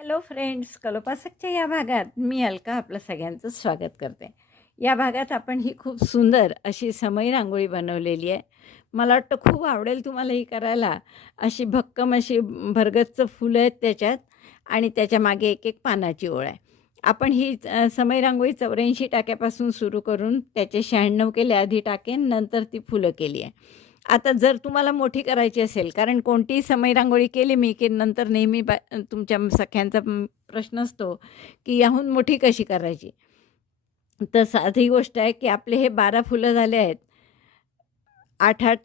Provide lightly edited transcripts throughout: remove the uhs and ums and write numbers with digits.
Hello friends, कलोपासकच्या या भागात मी अलका आपलं सगळ्यांचं स्वागत करते. या भागात आपण ही खूप सुंदर अशी समई रांगोळी बनवलेली आहे. मला वाटतं खूप आवडेल तुम्हाला ही करायला. अशी भक्कम अशी भरगच्च फुलं आहेत त्याच्यात आणि त्याच्यामागे एक एक पानाची ओळ आहे. आपण ही समई रांगोळी 84 टाक्यापासून सुरू करून त्याचे 96 केले आधी टाके, नंतर ती फुलं केली आहे. आता जर तुम्हाला मोठी करायची असेल, कारण कोणतीही समई रांगोळी केली मी, की नंतर नेहमी तुमच्या सख्यांचा प्रश्न असतो, की याहून मोठी कशी करायची? तर साधी गोष्ट आहे, की आपले हे 12 फुलं झाले आहेत. 8-8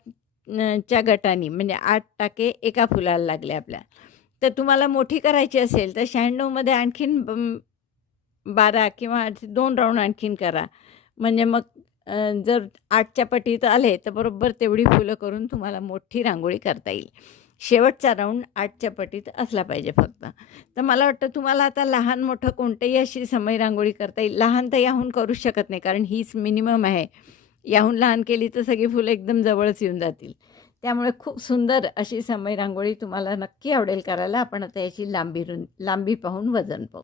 च्या गटानी म्हणजे 8 टाके एका फुलाला लागले आपल्या. तर तुम्हाला मोठी करायची असेल, तर 96 मध्ये आणखीन 12 किंवा 2 राउंड आणखीन करा. म्हणजे मग जर 8च्या पटीत आले, तर बरोबर तेवढी फुलं करून तुम्हाला मोठी रांगोळी करता येईल. शेवटचा राउंड 8च्या पटीत असला पाहिजे फक्त. तर मला वाटतं तुम्हाला आता लहान-मोठं कोणतीही अशी समई रांगोळी करता येईल. लहान तर याहून करूच शकत नाही, कारण हीच मिनिमम आहे. याहून लहान केली तर सगळी फुलं एकदम जवळच येऊन जातील. त्यामुळे खूप सुंदर अशी समई रांगोळी तुम्हाला नक्की आवडेल करायला. आपण आता याची लांबी पाहून वजन पाहू.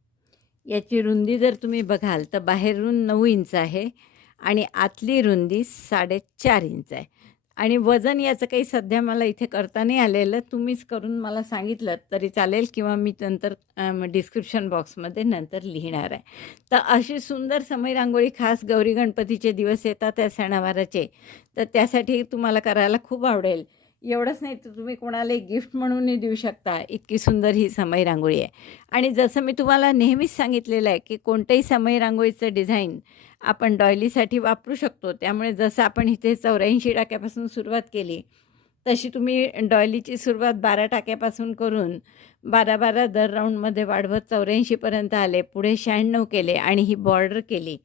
याची रुंदी जर तुम्ही बघाल तर बाहेरून 9 इंच आहे आणि आतली रुंदी 4.5 इंच आहे. आणि वजन याचं काही सध्या मला इथे करता नाही आलेलं. तुम्हीच करून मला सांगितलं तरी चालेल किंवा मी नंतर डिस्क्रिप्शन बॉक्समध्ये नंतर लिहिणार आहे. तर अशी सुंदर समई रांगोळी खास गौरी गणपतीचे दिवस येतात त्या सणावाराचे, तर त्यासाठी तुम्हाला करायला खूप आवडेल. एवढंच नाही तर तुम्ही कोणाला एक गिफ्ट म्हणूनही देऊ शकता. इतकी सुंदर ही समई रांगोळी आहे. आणि जसं मी तुम्हाला नेहमीच सांगितलेलं आहे, की कोणत्याही समई रांगोळीचं डिझाईन आपण डॉयलीसाठी वापरू शकतो. त्यामुळे जसं आपण इथे 84 टाक्यापासून सुरुवात केली, तशी तुम्ही डॉयलीची सुरुवात 12 टाक्यापासून करून 12-12 दर राऊंडमध्ये वाढवत 84 पर्यंत आले. पुढे 96 केले आणि ही बॉर्डर केली,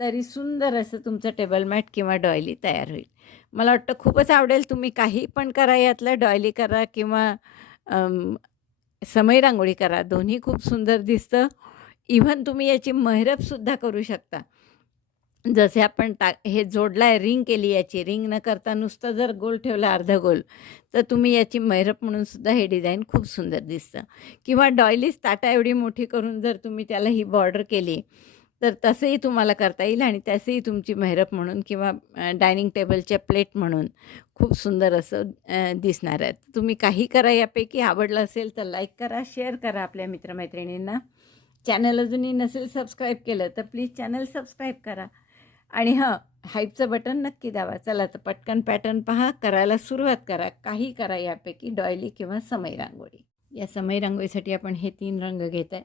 तरी सुंदर असं तुमचं टेबल मॅट किंवा डॉयली तयार होईल. मला वाटतं खूपच आवडेल. तुम्ही काही पण करा यातलं, डॉयली करा किंवा समई रांगोळी करा, दोन्ही खूप सुंदर दिसतं. इव्हन तुम्ही याची महिरपसुद्धा करू शकता. जसे आपण हे जोडला आहे, रिंग केली याची, रिंग न करता नुसतं जर गोल ठेवला अर्ध गोल, तर तुम्ही याची महिरप म्हणून सुद्धा हे डिझाईन खूप सुंदर दिसतं. किंवा डॉयलीच ताटा एवढी मोठी करून जर तुम्ही त्याला ही बॉर्डर केली, तर तसंही तुम्हाला करता येईल आणि त्याचंही तुमची महिरप म्हणून किंवा डायनिंग टेबलच्या प्लेट म्हणून खूप सुंदर असं दिसणार आहे. तुम्ही काही करा यापैकी. आवडलं असेल तर लाईक करा, शेअर करा आपल्या मित्रमैत्रिणींना. चॅनल अजूनही नसेल सबस्क्राईब केलं तर प्लीज चॅनल सबस्क्राईब करा. आणि हां, हाईपचं बटन नक्की दाबा. चला तर पटकन पॅटर्न पहा, करायला सुरुवात करा. काही करा यापैकी, डॉयली किंवा समई रांगोळी. या समई रांगोळीसाठी आपण हे 3 रंग घेत आहे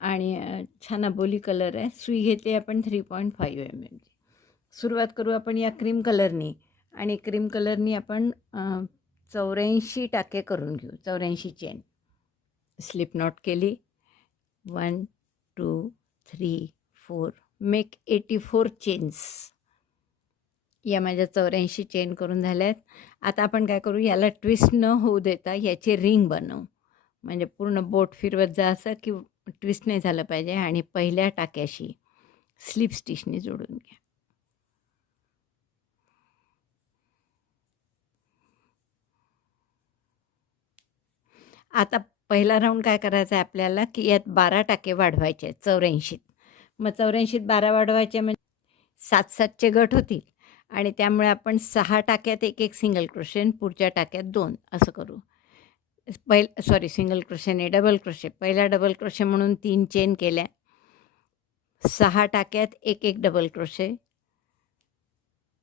आणि छान अबोली कलर आहे. सुई घेतली आपण 3.5 mm. सुरुवात करू आपण या क्रीम कलरनी आणि क्रीम कलरनी आपण 84 टाके करून घेऊ. 84 चेन स्लिप नॉट केली. 1 2 3 4 मेक 84 चेन्स. या माझ्या 84 चेन करून झाल्या आहेत. आता आपण काय करू, याला ट्विस्ट न होऊ देता याची रिंग बनवू. म्हणजे पूर्ण बोट फिरवत जा असं, की ट्विस्ट नाही झालं पाहिजे. आणि पहिल्या टाक्याशी स्लिप स्टिचने जोडून घ्या. आता पहिला राऊंड काय करायचा आहे आपल्याला, की यात 12 टाके वाढवायचे आहेत 84त. मग 84त 12 वाढवायचे म्हणजे 7-7चे गट होतील आणि त्यामुळे आपण 6 टाक्यात एक एक सिंगल क्रोशे आणि पुढच्या टाक्यात 2 असं करू. सिंगल क्रोशे नाही, डबल क्रोशे. पहिला डबल क्रोशे म्हणून 3 चेन केल्या. 6 टाक्यात एक एक double crochet.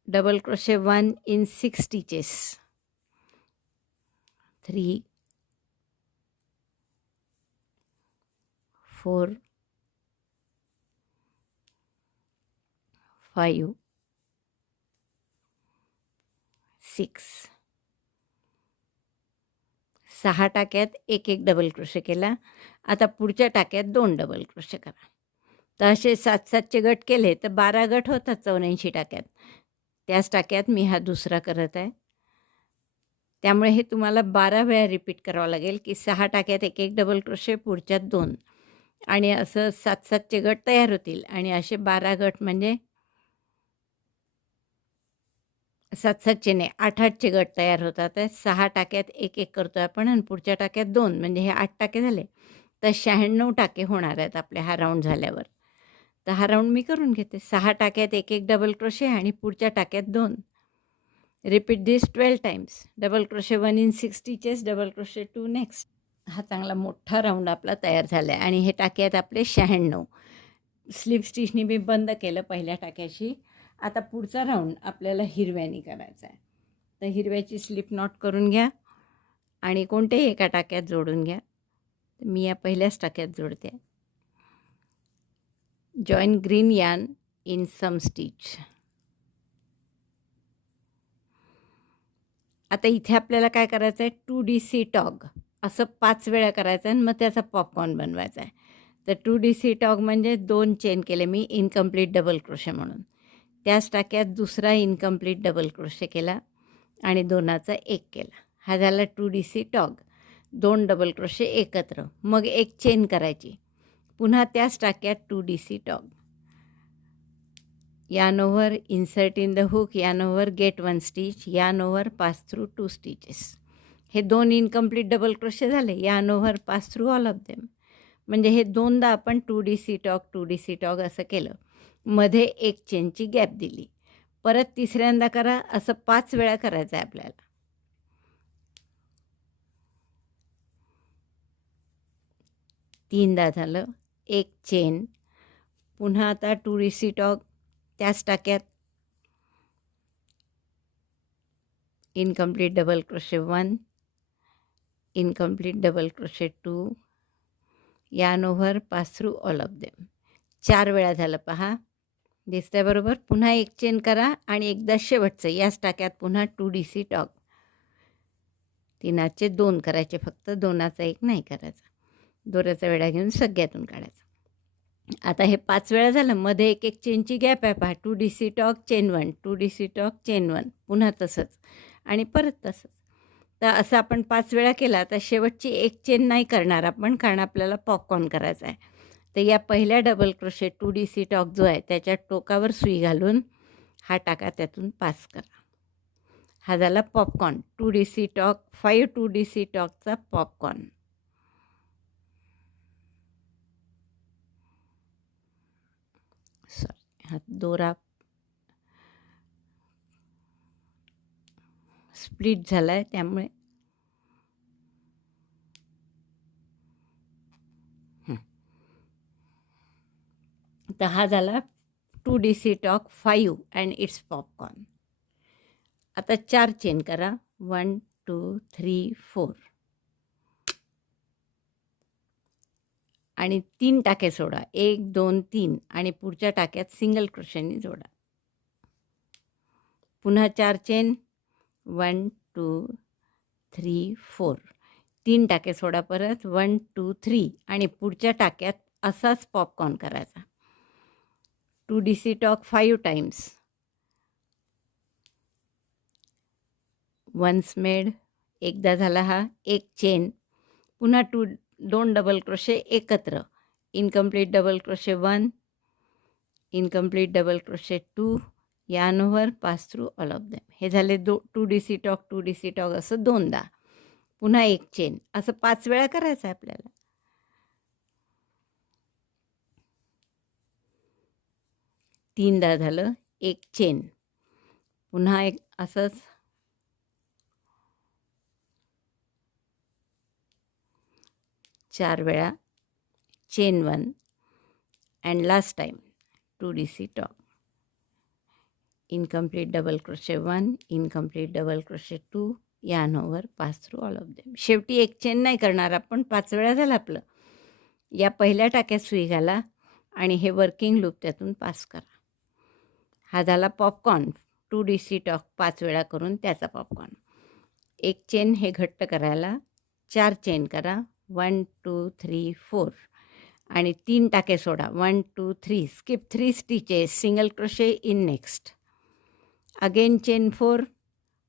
Double crochet 1 in 6 stitches. 3 4 5 6. 6 टाक्यात एक एक डबल क्रोशे केला. आता पुढच्या टाक्यात 2 डबल क्रोशे करा. तर असे 7-7चे गट केले तर 12 गट होतात 84 टाक्यात. त्याच टाक्यात मी हा दुसरा करत आहे. त्यामुळे हे तुम्हाला 12 वेळा रिपीट करावं लागेल, की 6 टाक्यात एक एक डबल क्रोशे, पुढच्यात 2 आणि असं 7-7चे गट तयार होतील आणि असे 12 गट म्हणजे 7-7चे नाही, 8-8चे गट तयार होतात आहे. 6 टाक्यात एक एक करतो आपण आणि पुढच्या टाक्यात 2 म्हणजे हे 8 टाके झाले. तर 96 टाके होणार आहेत आपले हा राऊंड झाल्यावर. तर हा राऊंड मी करून घेते. 6 टाक्यात 1 डबल क्रोशे आणि पुढच्या टाक्यात 2. Repeat this 12 times. Double crochet 1 in 6 stitches, double crochet 2 next. हा चांगला मोठा राऊंड आपला तयार झाला आहे आणि हे टाके आहेत आपले 96. स्लिप स्टिचनी मी बंद केलं पहिल्या टाक्याशी. आता पुढचा राऊंड आपल्याला हिरव्यानी करायचा आहे. तर हिरव्याची स्लिप नॉट करून घ्या आणि कोणत्याही एका टाक्यात जोडून घ्या. मी या पहिल्याच टाक्यात जोडते. Join green yarn in some stitch. आता इथे आपल्याला काय करायचं आहे, 2DC टॉग असं 5 वेळा करायचं आहे आणि मग त्याचा पॉपकॉर्न बनवायचा आहे. तर 2DC टॉग म्हणजे 2 चेन केले मी इनकम्प्लीट डबल क्रोशे म्हणून. त्याच टाक्यात दुसरा इनकम्प्लीट डबल क्रोशे केला आणि 2चा 1 केला. हा झाला 2DC टॉग. 2 डबल क्रोशे एकत्र, मग 1 चेन करायची. पुन्हा त्याच टाक्यात 2DC टॉग. yarn over, insert in the hook, yarn over, get 1 stitch, yarn over, pass through 2 stitches. हे 2 इनकम्प्लीट डबल क्रोशे झाले. yarn over, pass through all of them. म्हणजे हे 2दा आपण 2DC टॉग 2DC टॉग असं केलं. मध्ये 1 चेनची गॅप दिली. परत तिसऱ्यांदा करा. असं 5 वेळा करायचं आहे आपल्याला. तीनदा झालं. 1 चेन. पुन्हा आता 2DC टॉग त्याच टाक्यात incomplete double crochet 1, incomplete double crochet 2, yarn over, pass through all of them. 4 वेळा झालं पहा. दिसतंय बरोबर. पुन्हा 1 चेन करा आणि एकदा शेवटचं याच टाक्यात पुन्हा 2DC टॉग. 3चे 2 करायचे फक्त, 2चा 1 नाही करायचा. दोऱ्याचा वेढा घेऊन सगळ्यातून काढायचा. आता हे 5 वेळा झालं. मध्ये 1 चेनची गॅप आहे पहा. 2DC टॉग चेन 1, 2DC टॉग चेन 1, पुन्हा तसंच आणि परत तसंच. तर असं आपण 5 वेळा केला. तर शेवटची 1 चेन नाही करणार आपण, कारण आपल्याला पॉपकॉर्न करायचा आहे. तर या पहिल्या डबल क्रोशे 2DC टॉग जो आहे त्याच्या टोकावर सुई घालून हा टाका त्यातून पास करा. हा झाला पॉपकॉर्न. 2DC टॉग 5 2DC टॉगचा पॉपकॉर्न. सॉरी, हा दोरा स्प्लिट झाला आहे त्यामुळे. तर हा झाला 2DC tog 5 and it's popcorn. आता 4 चेन करा. 1 2 3 4 आणि 3 टाके सोडा. 1 2 3 आणि पुढच्या टाक्यात सिंगल क्रोशेनी जोडा. पुन्हा 4 चेन. 1 2 3 4 3 टाके सोडा परत. 1 2 3 आणि पुढच्या टाक्यात असाच पॉपकॉर्न करायचा. 2DC tog 5 times. Once made. एकदा झाला हा. 1 चेन. पुन्हा 2 डबल क्रोशे एकत्र. Incomplete double crochet 1, incomplete double crochet 2, yarn over, pass through all of them. हे झाले 2DC टॉग 2DC टॉग असं 2दा. पुन्हा 1 चेन. असं 5 वेळा करायचं आहे आपल्याला. तीनदा झालं. 1 चेन. पुन्हा एक असंच 4 वेळा. Chain 1 and last time 2DC tog. Incomplete double crochet 1, incomplete double crochet 2, yarn over, pass through all of them. शेवटी 1 चेन नाही करणार आपण. 5 वेळा झालं आपलं. या पहिल्या टाक्यात सुई घाला आणि हे वर्किंग लूप त्यातून पास करा. हा झाला पॉपकॉर्न. 2DC टॉग 5 वेळा करून त्याचा पॉपकॉर्न. 1 चेन हे घट्ट करायला. 4 चेन करा. 1 2 3 4 आणि 3 टाके सोडा. 1 2 3 skip 3 stitches, single crochet in next. Again chain 4.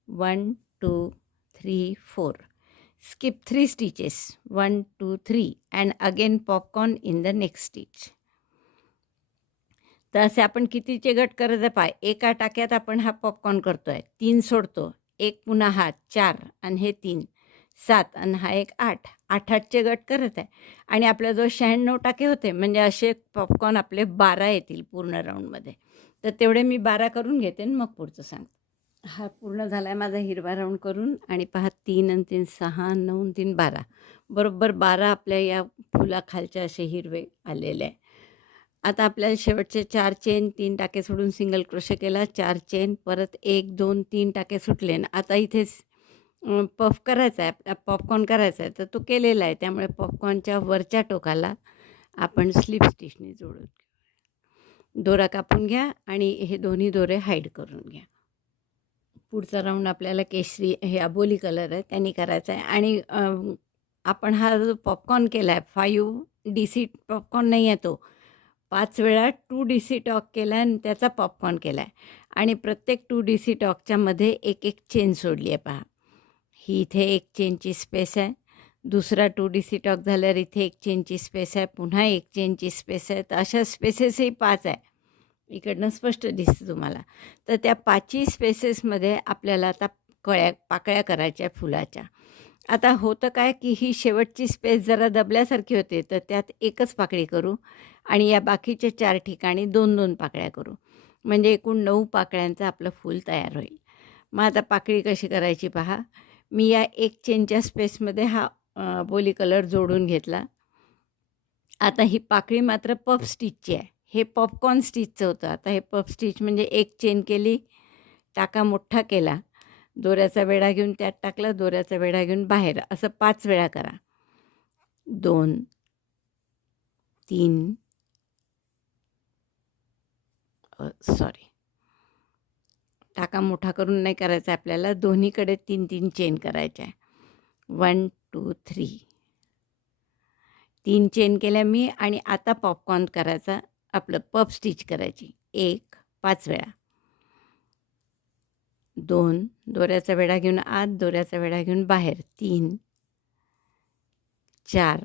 1 2 3 4 skip 3 stitches. 1 2 3 and again popcorn in the next stitch. तर असे आपण कितीचे गट करत आहे पाय. एका टाक्यात आपण हा पॉपकॉर्न करतोय. 3 सोडतो. 1 पुन्हा हा 4 आणि हे 3 7 आणि हा एक 8 8-8चे गट करत आहे आणि आपल्याजवळ 96 टाके होते, म्हणजे असे पॉपकॉर्न आपले 12 येतील पूर्ण राऊंडमध्ये. तर तेवढे मी 12 करून घेते आणि मग पुढचं सांगते. हा पूर्ण झाला आहे माझा हिरवा राऊंड करून आणि पहा 3 आणि 3 6, 9 आणि 3 12. बरोबर 12 आपल्या या फुलाखालचे असे हिरवे आलेले आहे. आता आपल्याला शेवटचे 4 चेन, 3 टाके सोडून सिंगल क्रोशे केला, 4 चेन, परत 1, 2, 3 टाके सुटले आणि आता इथेच पफ करायचा आहे, पॉपकॉर्न करायचा आहे, तर तो केलेला आहे. त्यामुळे पॉपकॉर्नच्या वरच्या टोकाला आपण स्लिप स्टिचने जोडून घेऊ. दोरा कापून घ्या आणि हे दोन्ही दोरे हाईड करून घ्या. पुढचा राऊंड आपल्याला केशरी हे अबोली कलर आहे त्यांनी करायचा आहे आणि आपण हा जो पॉपकॉर्न केला आहे 5 DC पॉपकॉर्न नाही आहे तो. 5 वेळा 2 DC टॉक केला आहे आणि त्याचा पॉपकॉर्न केला आहे आणि प्रत्येक 2 DC टॉकच्यामध्ये एक चेन सोडली आहे पहा. ही इथे 1 चेनची स्पेस आहे. दुसरा 2 DC टॉक झाल्यावर इथे 1 चेनची स्पेस आहे. पुन्हा 1 चेनची स्पेस आहे. तर अशा स्पेसेसही 5 आहे. इकडनं स्पष्ट दिसतं तुम्हाला. तर त्या 5ही स्पेसेसमध्ये आपल्याला आता पाकळ्या करायच्या फुलाच्या. आता होतं काय की ही शेवटची स्पेस जरा दबल्यासारखी होते, तर त्यात एकच पाकळी करू आणि या बाकीच्या 4 ठिकाणी 2-2 पाकळ्या करू. म्हणजे एकूण 9 पाकळ्यांचं आपलं फूल तयार होईल. मग आता पाकळी कशी करायची पहा. मी या 1 चेनच्या स्पेसमध्ये हा बोली कलर जोडून घेतला. आता ही पाकळी मात्र पफ स्टिचची आहे. हे पॉपकॉर्न स्टिचचं होतं. आता हे पफ स्टिच म्हणजे 1 चेन केली, टाका मोठा केला, दोऱ्याचा वेढा घेऊन त्यात टाकला, दोऱ्याचा वेढा घेऊन बाहेर, असं 5 वेळा करा. 2 3 सॉरी टाका मोठा करून नाही करायचा आपल्याला, दोन्हीकडे 3-3 चेन करायच्या आहे. 1 2 3 3 चेन केल्या मी आणि आता पॉपकॉर्न करायचा, आपलं पफ स्टिच करायची. 1 5 वेळा, 2 दोऱ्याचा वेढा घेऊन आत, दोऱ्याचा वेढा घेऊन बाहेर, 3 4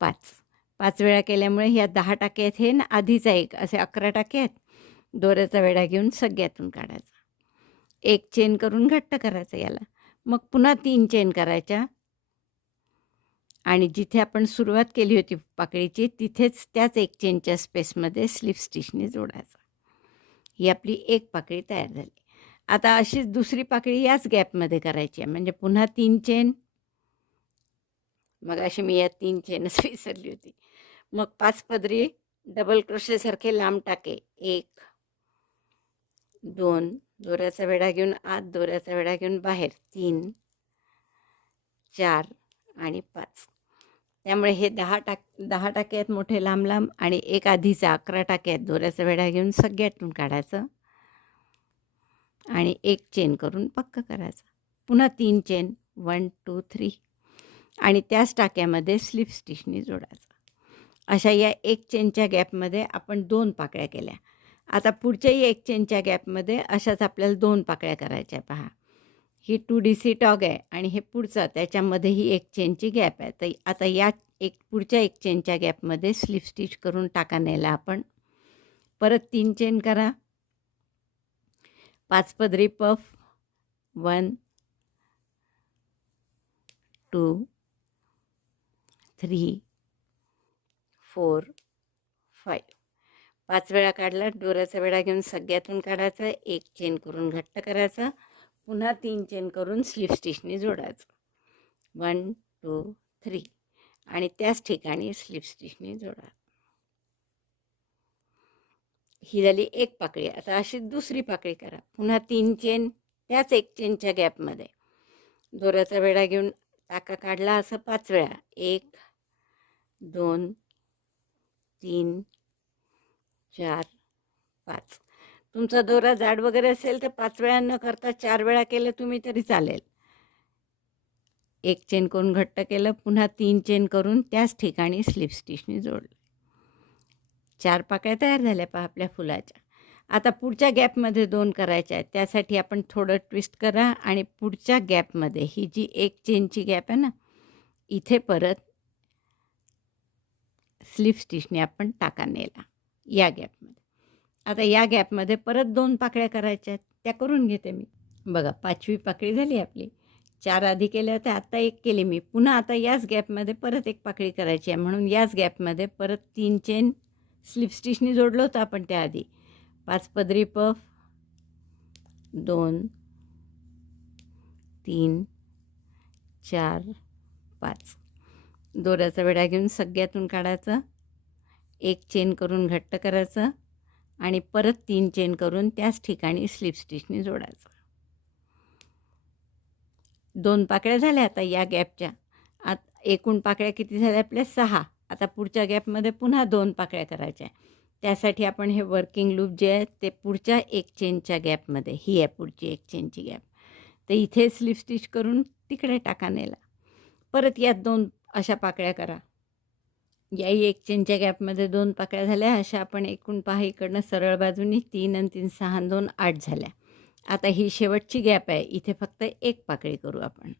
5 5 वेळा केल्यामुळे ह्या 10 टाके आहेत हे ना, आधीचा 1 असे 11 टाके आहेत. दोऱ्याचा वेढा घेऊन सगळ्यातून काढायचा, 1 चेन करून घट्ट करायचं याला. मग पुन्हा 3 चेन करायच्या आणि जिथे आपण सुरुवात केली होती पाकळीची तिथेच त्याच 1 चेनच्या स्पेसमध्ये स्लिप स्टिचने जोडायचं. ही आपली 1 पाकळी तयार झाली. आता अशीच दुसरी पाकळी याच गॅपमध्ये करायची आहे. म्हणजे पुन्हा 3 चेन, मग अशी मी या 3 चेनच विसरली होती. मग 5 पदरी डबल क्रोशेसारखे लांब टाके, 1 2 दोऱ्याचा वेढा घेऊन आत, दोऱ्याचा वेढा घेऊन बाहेर, 3 4 आणि 5. त्यामुळे हे 10 टाके आहेत मोठे लांब लांब आणि एक आधीचा 11 टाके आहेत. दोऱ्याचा वेढा घेऊन सगळ्यातून काढायचं आणि 1 चेन करून पक्क करायचं. पुन्हा 3 चेन, 1 2 3 आणि त्याच टाक्यामध्ये स्लिप स्टिचने जोडायचं. अशा या 1 चेनच्या गॅपमध्ये आपण 2 पाकळ्या केल्या. आता पुढच्याही 1 चेनच्या गॅपमध्ये अशाच आपल्याला 2 पाकळ्या करायच्या. पहा, ही 2 DC टॉग आहे आणि हे पुढचा त्याच्यामध्येही 1 चेनची गॅप आहे. तर आता या पुढच्या 1 चेनच्या गॅपमध्ये स्लिप स्टिच करून टाका नेला आपण. परत 3 चेन करा, 5 पदरी पफ, 1 2 3 4 5 5 वेळा काढला, दोऱ्याचा वेढा घेऊन सगळ्यातून काढायचा, 1 चेन करून घट्ट करायचा, पुन्हा 3 चेन करून स्लिप स्टिचने जोडायचं. 1 2 3 आणि त्याच ठिकाणी स्लिप स्टिचने जोडा. ही झाली 1 पाकळी. आता अशी दुसरी पाकळी करा. पुन्हा 3 चेन त्याच 1 चेनच्या गॅपमध्ये, दोऱ्याचा वेढा घेऊन टाका काढला, असं 5 वेळा, 1 2 3 4 5. तुमचा दोरा जाड वगैरे असेल तर 5 वेळा न करता 4 वेळा केलं तुम्ही तरी चालेल. 1 चेन करून घट्ट केलं, पुन्हा 3 चेन करून त्याच ठिकाणी स्लिप स्टिचने जोडलं. 4 पाकळ्या तयार झाल्या पहा आपल्या फुलाच्या. आता पुढच्या गॅपमध्ये 2 करायच्या आहेत. त्यासाठी आपण थोडं ट्विस्ट करा आणि पुढच्या गॅपमध्ये ही जी 1 चेनची गॅप आहे ना, इथे परत स्लिप स्टिचने आपण टाका नेला या गॅपमध्ये. आता या गॅपमध्ये परत 2 पाकळ्या करायच्या आहेत, त्या करून घेते मी. बघा 5वी पाकळी झाली आपली. 4 आधी केल्या होत्या, आता 1 केली मी. पुन्हा आता याच गॅपमध्ये परत एक पाकळी करायची आहे, म्हणून याच गॅपमध्ये परत 3 चेन स्लिप स्टिचनी जोडलं होतं आपण त्याआधी. 5 पदरी पफ, 2 3 4 5. दोऱ्याचा विडा घेऊन सगळ्यातून काढायचं, 1 चेन करून घट्ट करायचं आणि परत 3 चेन करून त्याच ठिकाणी स्लिप स्टिचनी जोडायचं. 2 पाकळ्या झाल्या आता या गॅपच्या. एकूण पाकळ्या किती झाल्या आपल्या? 6. आता पुढच्या गॅपमध्ये पुन्हा 2 पाकळ्या करायच्या. त्यासाठी आपण हे वर्किंग लूप जे आहे ते पुढच्या 1 चेनच्या गॅपमध्ये, ही आहे पुढची 1 चेनची गॅप, तर इथे स्लिप स्टिच करून तिकडे टाका नेला. परत यात 2 अशा पाकळ्या करा. याही 1 चेनच्या गॅपमध्ये 2 पाकळ्या झाल्या. अशा आपण एकूण पहा इकडनं सरळ बाजूनी 3 आणि 3 6 आणि 2 8 झाल्या. आता ही शेवटची गॅप आहे, इथे फक्त 1 पाकळी करू आपण.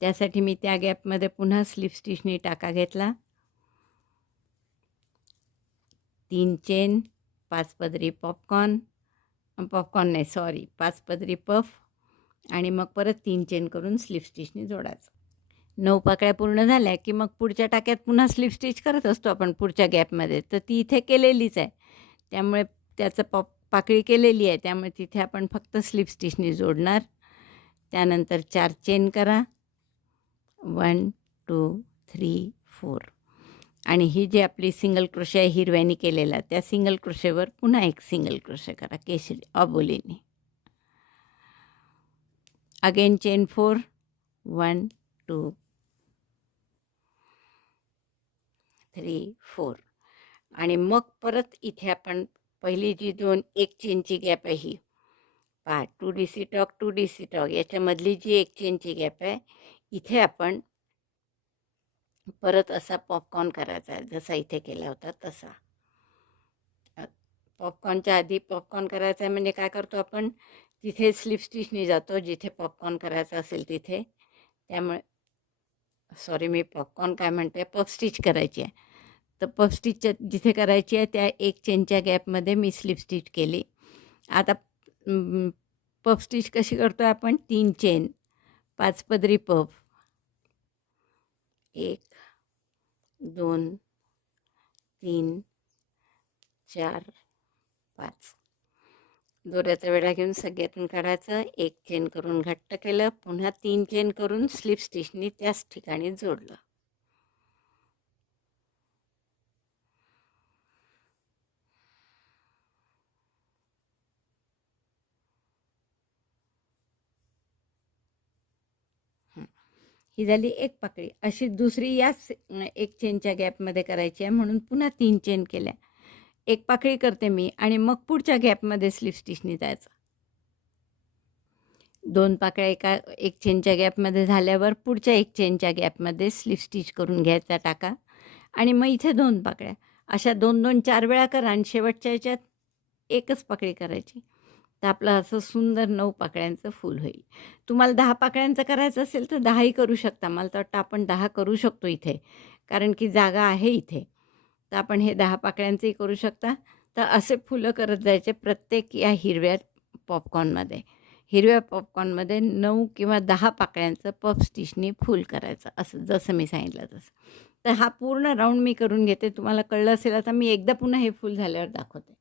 त्यासाठी मी त्या गॅपमध्ये पुन्हा स्लिप स्टिचनी टाका घेतला, 3 चेन, 5 पदरी पॉपकॉर्न नाही सॉरी 5 पदरी पफ आणि मग परत 3 चेन करून स्लिप स्टिचनी जोडायचं. 9 पाकळ्या पूर्ण झाल्या की मग पुढच्या टाक्यात पुन्हा स्लिप स्टिच करत असतो आपण पुढच्या गॅपमध्ये, तर ती इथे केलेलीच आहे, त्यामुळे त्याचं पाकळी केलेली आहे, त्यामुळे तिथे आपण फक्त स्लिप स्टिचनी जोडणार. त्यानंतर 4 चेन करा, 1 2 3 4 आणि ही जी आपली सिंगल क्रोशे आहे हिरव्यानी केलेला, त्या सिंगल क्रोशेवर पुन्हा एक सिंगल क्रोशे करा केशरी अबोलीने. अगेन चेन 4, 1 2 3 4 आणि मग परत इथे आपण पहिली जी 1 चेनची गॅप आहे ही पहा, 2 DC टॉक 2 DC टॉक याच्यामधली जी 1 चेनची गॅप आहे, इथे आपण परत असा पॉपकॉर्न करायचा आहे, जसा इथे केला होता तसा. पॉपकॉर्नच्या आधी पॉपकॉर्न करायचा आहे म्हणजे काय करतो आपण, तिथे स्लिप स्टिचनी जातो जिथे पॉपकॉर्न करायचा असेल तिथे. त्यामुळे सॉरी मी पॉपकॉर्न काय म्हणते, पफ स्टिच करायची आहे, तर पफ स्टिचच्या जिथे करायची आहे त्या 1 चेनच्या गॅपमध्ये मी स्लिप स्टिच केली. आता पफ स्टिच कशी करतो आहे आपण, 3 चेन, 5 पदरी पफ, 1 2 3 4 5. दोऱ्याचा विडा घेऊन सगळ्यातून काढायचं, 1 चेन करून घट्ट केलं, पुन्हा 3 चेन करून स्लिप स्टिचनी त्याच ठिकाणी जोडलं. ही झाली 1 पाकळी. अशी दुसरी याच 1 चेनच्या गॅपमध्ये करायची आहे, म्हणून पुन्हा 3 चेन केल्या. 1 पाकळी करते मी आणि मग पुढच्या गॅपमध्ये स्लिप स्टिचनी जायचं. 2 पाकळ्या 1 चेनच्या गॅपमध्ये झाल्यावर पुढच्या 1 चेनच्या गॅपमध्ये स्लिप स्टिच करून घ्यायचा टाका आणि मग इथे 2 पाकळ्या. अशा 2-2 4 वेळा करा आणि शेवटच्या ह्याच्यात 1च पाकळी करायची. तर आपलं असं सुंदर 9 पाकळ्यांचं फूल होईल. तुम्हाला 10 पाकळ्यांचं करायचं असेल तर 10ही करू शकता. मला तर वाटतं आपण 10 करू शकतो इथे, कारण की जागा आहे इथे. तर आपण हे 10 पाकळ्यांचंही करू शकता. तर असे फुलं करत जायचे प्रत्येक या हिरव्या पॉपकॉर्नमध्ये. हिरव्या पॉपकॉर्नमध्ये 9 किंवा 10 पाकळ्यांचं पफ स्टिचनी फूल करायचं, असं जसं मी सांगितलं तसं. तर हा पूर्ण राऊंड मी करून घेते. तुम्हाला कळलं असेल आता मी एकदा पुन्हा हे फूल झाल्यावर दाखवते.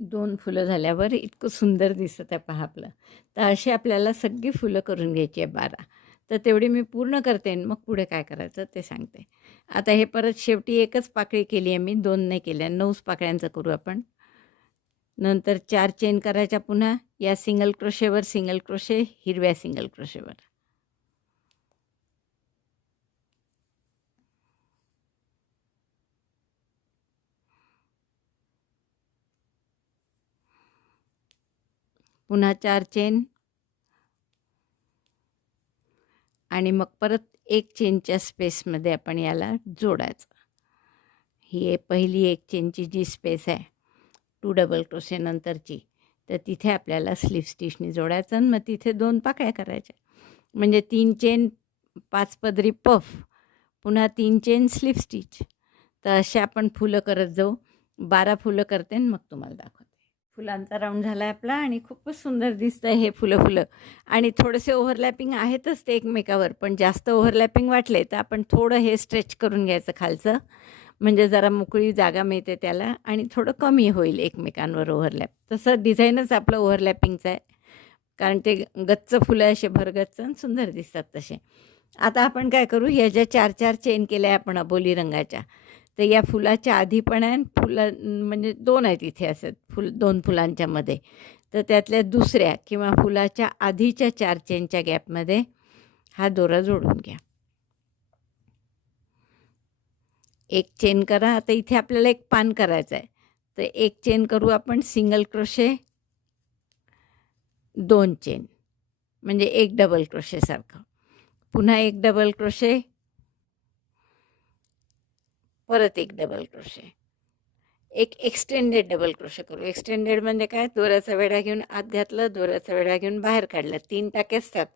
2 फुलं झाल्यावर इतकं सुंदर दिसत आहे पहा आपलं. तर अशी आपल्याला सगळी फुलं करून घ्यायची आहे 12. तर तेवढी मी पूर्ण करते आणि मग पुढे काय करायचं ते सांगते. आता हे परत शेवटी 1च पाकळी केली आहे मी, 2 नाही केल्या, 9 पाकळ्यांचं करू आपण. नंतर 4 चेन करायच्या पुन्हा या सिंगल क्रोशेवर सिंगल क्रोशे, हिरव्या सिंगल क्रोशेवर. पुन्हा 4 चेन आणि मग परत 1 चेनच्या स्पेसमध्ये आपण याला जोडायचं. ही पहिली 1 चेनची जी स्पेस आहे 2 डबल क्रोशे नंतरची, तर तिथे आपल्याला स्लिप स्टिचनी जोडायचं आणि मग तिथे 2 पाकळ्या करायच्या. म्हणजे 3 चेन 5 पदरी पफ, पुन्हा 3 चेन स्लिप स्टिच. तर असे आपण फुलं करत जाऊ. 12 फुलं करते आणि मग तुम्हाला दाखवते. फुलांचा राऊंड झाला आहे आपला आणि खूपच सुंदर दिसतं आहे हे फुलं आणि थोडेसे ओव्हरलॅपिंग आहेतच ते एकमेकावर, पण जास्त ओव्हरलॅपिंग वाटले तर आपण थोडं हे स्ट्रेच करून घ्यायचं खालचं, म्हणजे जरा मोकळी जागा मिळते त्याला आणि थोडं कमी होईल एकमेकांवर ओव्हरलॅप. तसं डिझाईनच आपलं ओव्हरलॅपिंगचं आहे, कारण ते गच्च फुलं असे भरगच्च आणि सुंदर दिसतात तसे. आता आपण काय करू, ह्या ज्या 4-4 चेन केल्या आपण अबोली रंगाच्या, तर या फुलाच्या आधी पण आहे, म्हणजे 2 आहेत इथे असं फुल 2 फुलांच्या मध्ये, तर त्यातल्या दुसऱ्या किंवा फुलाच्या आधीच्या 4 चेनच्या गॅपमध्ये हा दोरा जोडून घ्या. एक चेन करा. आता इथे आपल्याला एक पान करायचं आहे, तर एक चेन करू आपण सिंगल क्रोशे, 2 चेन म्हणजे एक डबल क्रोशेसारखं. पुन्हा एक डबल क्रोशे, परत एक डबल क्रोशे, एक एक्सटेंडेड डबल क्रोशे करू. एक्सटेंडेड म्हणजे काय, दोऱ्याचा वेढा घेऊन आत घातलं, दोऱ्याचा वेढा घेऊन बाहेर काढलं. 3 टाके असतात.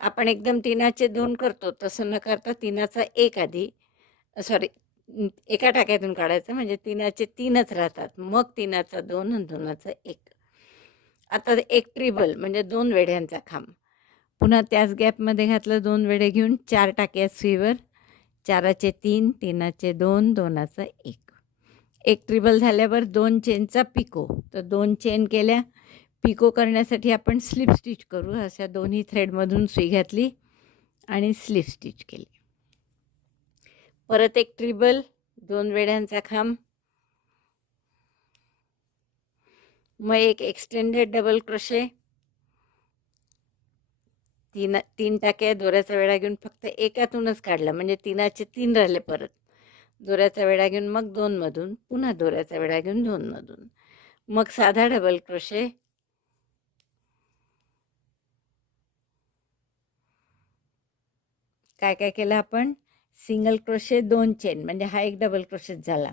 आपण एकदम 3चे 2 करतो तसं न करता 3चा 1 आधी, सॉरी, एका टाक्यातून काढायचं म्हणजे 3चे 3च राहतात. मग 3चा 2 आणि 2चा 1. आता एक ट्रिबल म्हणजे 2 वेढ्यांचा खांब. पुन्हा त्याच गॅपमध्ये घातलं, 2 वेढे घेऊन 4 टाके सुईवर, 4चे 3, 3चे 2, 2चा 1. एक ट्रिबल झाल्यावर 2 चेनचा पिको, तर 2 चेन केल्या. पिको करण्यासाठी आपण स्लिप स्टिच करू. अशा दोन्ही थ्रेडमधून सुई घातली आणि स्लिप स्टिच केली. परत एक ट्रिबल, 2 वेढ्यांचा खांब, मग एक एक्सटेंडेड डबल क्रोशे, 3 टाके दोऱ्याचा वेढा घेऊन फक्त एकातूनच काढला म्हणजे 3चे 3 राहिले. परत दोऱ्याचा वेढा घेऊन मग 2 मधून, पुन्हा दोऱ्याचा वेढा घेऊन 2 मधून, मग साधा डबल क्रोशे, काय काय केलं आपण, सिंगल क्रोशे, 2 चेन म्हणजे हा एक डबल क्रोशेच झाला,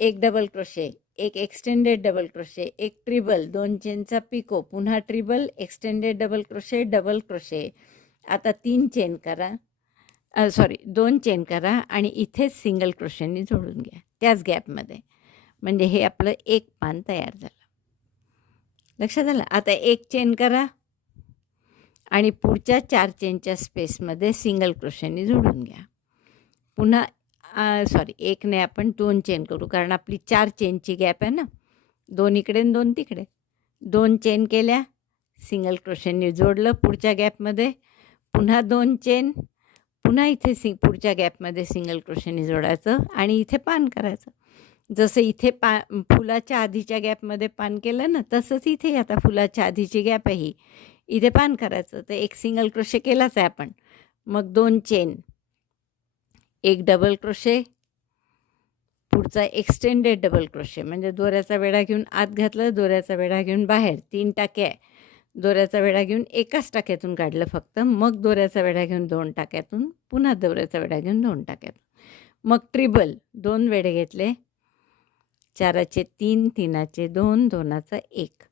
एक डबल क्रोशे, एक एक्सटेंडेड डबल क्रोशे, एक ट्रिबल, 2 चेनचा पिको, पुन्हा treble, extended double crochet, double crochet. आता 3 चेन करा, सॉरी 2 चेन करा आणि इथेच सिंगल क्रोशेनी जोडून घ्या त्याच गॅपमध्ये, म्हणजे हे आपलं एक पान तयार झालं. लक्षात आलं. आता एक चेन करा आणि पुढच्या 4 चेनच्या स्पेसमध्ये सिंगल क्रोशेनी जोडून घ्या. पुन्हा सॉरी, एक नाही, आपण 2 चेन करू, कारण आपली 4 चेनची गॅप आहे ना, 2 इकडे आणि 2 तिकडे. 2 चेन केल्या, सिंगल क्रोशेनी जोडलं पुढच्या गॅपमध्ये, पुन्हा 2 चेन, पुन्हा इथे पुढच्या गॅपमध्ये सिंगल क्रोशेनी जोडायचं आणि इथे पान करायचं. जसं इथे फुलाच्या आधीच्या गॅपमध्ये पान केलं ना, तसंच इथे आता फुलाच्या आधीची गॅप आहे ही, इथे पान करायचं. तर एक सिंगल क्रोशे केलाच आहे आपण, मग 2 चेन, एक डबल क्रोशे, पुढचा एक्सटेंडेड डबल क्रोशे म्हणजे दोऱ्याचा वेढा घेऊन आत घातलं, दोऱ्याचा वेढा घेऊन बाहेर, 3 टाके आहे, दोऱ्याचा वेढा घेऊन एकाच टाक्यातून काढलं फक्त, मग दोऱ्याचा वेढा घेऊन 2 टाक्यातून, पुन्हा दोऱ्याचा वेढा घेऊन 2 टाक्यातून, मग ट्रिबल, 2 वेढे घेतले, 4चे 3, 3चे 2, 2चा 1.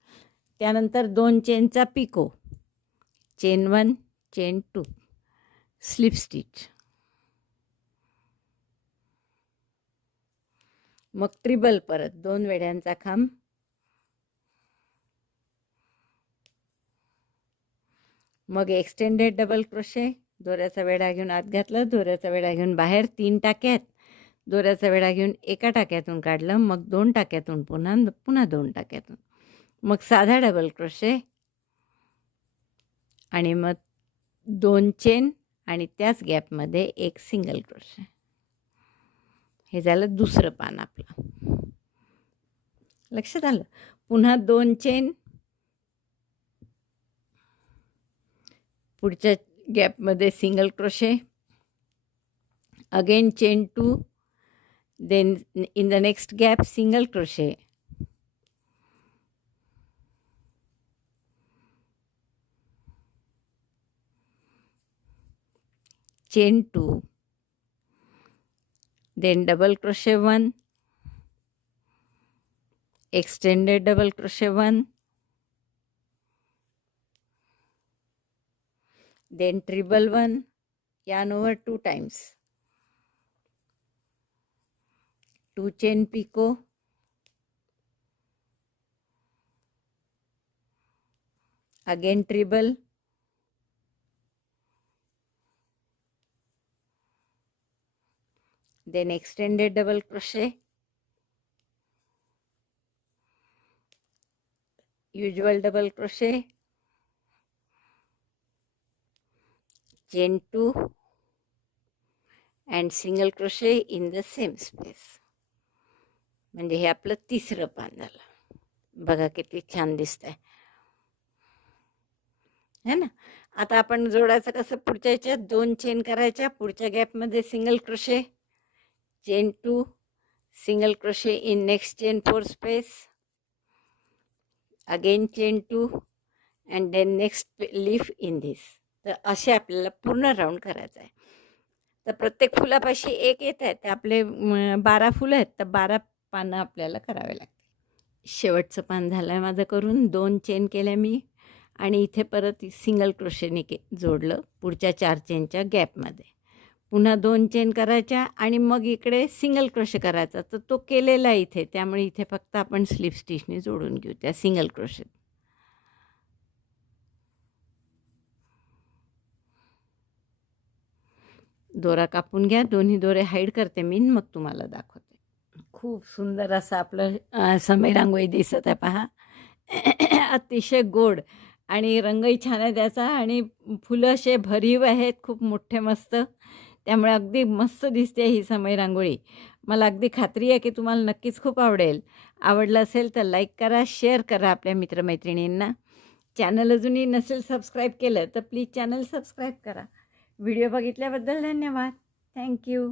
त्यानंतर 2 चेनचा picot, chain 1, chain 2, slip stitch, मग ट्रिबल, परत 2 वेढ्यांचा खांब, मग एक्सटेंडेड डबल क्रोशे, दोऱ्याचा वेढा घेऊन आत घातलं, दोऱ्याचा वेढा घेऊन बाहेर, 3 टाके आहेत, दोऱ्याचा वेढा घेऊन एका टाक्यातून काढलं, मग 2 टाक्यातून पुन्हा 2 टाक्यातून, मग साधा डबल क्रोशे आणि मग 2 चेन आणि त्याच गॅपमध्ये एक सिंगल क्रोशे. हे झालं दुसरं पान आपलं. लक्षात आलं. पुन्हा 2 चेन, पुढच्या गॅपमध्ये single crochet, again chain 2, then in the next gap single crochet, chain 2, then double crochet 1, extended double crochet 1, then treble 1, yarn over 2 times, 2 chain picot, again treble, then extended double crochet, usual double crochet, chain 2 and single crochet in the same space. म्हणजे हे आपलं तिसरं पान झालं. बघा किती छान दिसतंय है ना. आता आपण जोडायचं कसं, पुढच्या ह्याच्यात 2 चेन करायच्या, पुढच्या गॅपमध्ये single crochet, chain 2, single crochet in next chain 4 space, again chain 2 and then next leaf in this. तर असे आपल्याला पूर्ण राऊंड करायचं आहे. तर प्रत्येक फुलापाशी एक येत आहे, ते आपले 12 फुलं आहेत, तर 12 पानं आपल्याला करावे लागते. शेवटचं पान झालं आहे माझं करून. 2 चेन केल्या मी आणि इथे परत सिंगल क्रोशेने जोडलं पुढच्या 4 चेनच्या गॅपमध्ये. पुन्हा 2 चेन करायच्या आणि मग इकडे सिंगल क्रोशे करायचा. तर तो केलेला आहे इथे, त्यामुळे इथे फक्त आपण स्लिप स्टिचने जोडून घेऊ त्या सिंगल क्रोशेत. दोरा कापून घ्या. दोन्ही दोरे हाईड करते मी, मग तुम्हाला दाखवते. खूप सुंदर असं आपलं समय रांगोळी दिसत आहे पहा. अतिशय गोड आणि रंगही छान आहे त्याचा आणि फुलं असे भरीव आहेत, खूप मोठे मस्त. त्यामुळे अगदी मस्त दिसते ही समय रांगोळी. मला अगदी खात्री आहे की तुम्हाला नक्कीच खूप आवडेल. आवडलं असेल तर लाईक करा, शेअर करा आपल्या मित्रमैत्रिणींना. चॅनल अजूनही नसेल सबस्क्राईब केलं तर प्लीज चॅनल सबस्क्राईब करा. व्हिडिओ बघितल्याबद्दल धन्यवाद. थँक्यू.